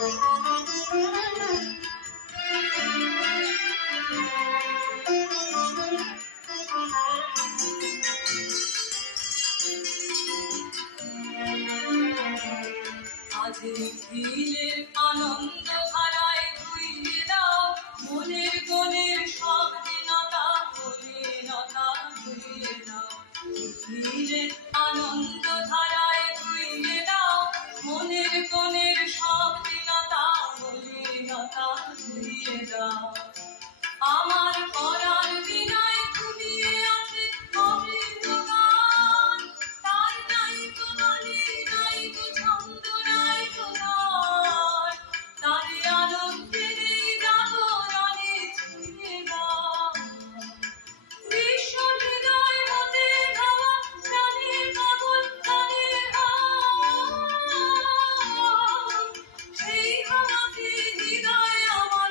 দিলের আনন্দ ধারায় ধুইয়ে দাও মনের গনের সব দিনতা মলিনতা ধুইয়ে দাও। দিলের আনন্দ ধারায় ধুইয়ে দাও মনের গনের সব দিনতা মলিনতা ধুইয়ে দাও। আমার পরার বিনয় ঘুমিয়ে আছে অমৃত গান, তার নাই তো গানে নাই তো ছন্দ নাই তো গান, তার আনন্দে নেই জাগরণে ছুঁয়ে গান। বিশ্ব হৃদয় হতে ধাওয়া প্রাণের পাগল প্রাণের হাওয়া, সেই হাওয়াতে হৃদয় আমার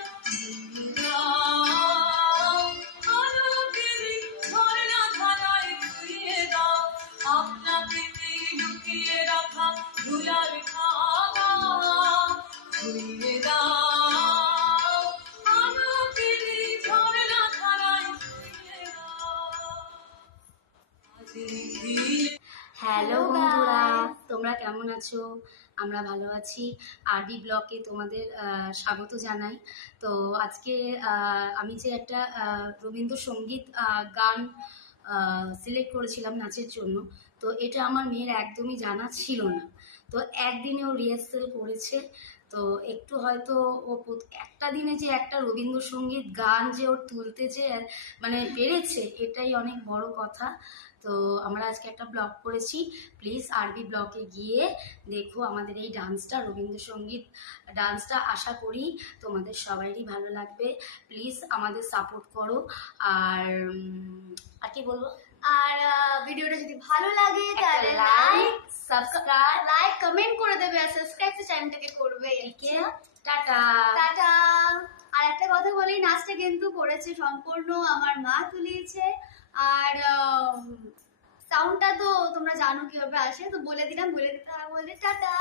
আপনাকে লুকিয়ে রাখা ধুলার খাওয়া ধুইয়ে দাও, আলোকের ঝরনা ধারায় ধুইয়ে দাও। হ্যালো বন্ধুরা, তোমরা কেমন আছো? আমরা ভালো আছি। আরবি ব্লগে তোমাদের স্বাগত জানাই। তো আজকে আমি যে একটা রবীন্দ্রসঙ্গীত গান সিলেক্ট করেছিলাম নাচের জন্য, তো এটা আমার মেয়ের একদমই জানা ছিল না। তো একদিনে ও রিহার্সেল করেছে। তো একটু হয়তো ও একটা দিনে যে একটা রবীন্দ্রসঙ্গীত গান যে ওর তুলতে যে মানে পেরেছে, এটাই অনেক বড় কথা। তো আমরা আজকে একটা ব্লগ করেছি, প্লিজ আরবি ব্লগে গিয়ে দেখো আমাদের এই ডান্সটা, রবীন্দ্রসঙ্গীত ডান্সটা। আশা করি তোমাদের সবারই ভালো লাগবে। প্লিজ আমাদের সাপোর্ট করো। আর কি বলবো, আর ভিডিওটা যদি ভালো লাগে তাহলে লাইক সাবস্ক্রাইব, লাইক কমেন্ট করে দেবে আর সাবস্ক্রাইব চ্যানেলটাকে করবে। Tata tata. আর একটা কথা বলি, নাচটা কিন্তু করেছে সম্পূর্ণ আমার মা তুলিয়েছে। আর সাউন্ডটা তো তোমরা জানো কিভাবে আসে, তো বলে দিলাম, বলে দিতে হবে বলে টাটা।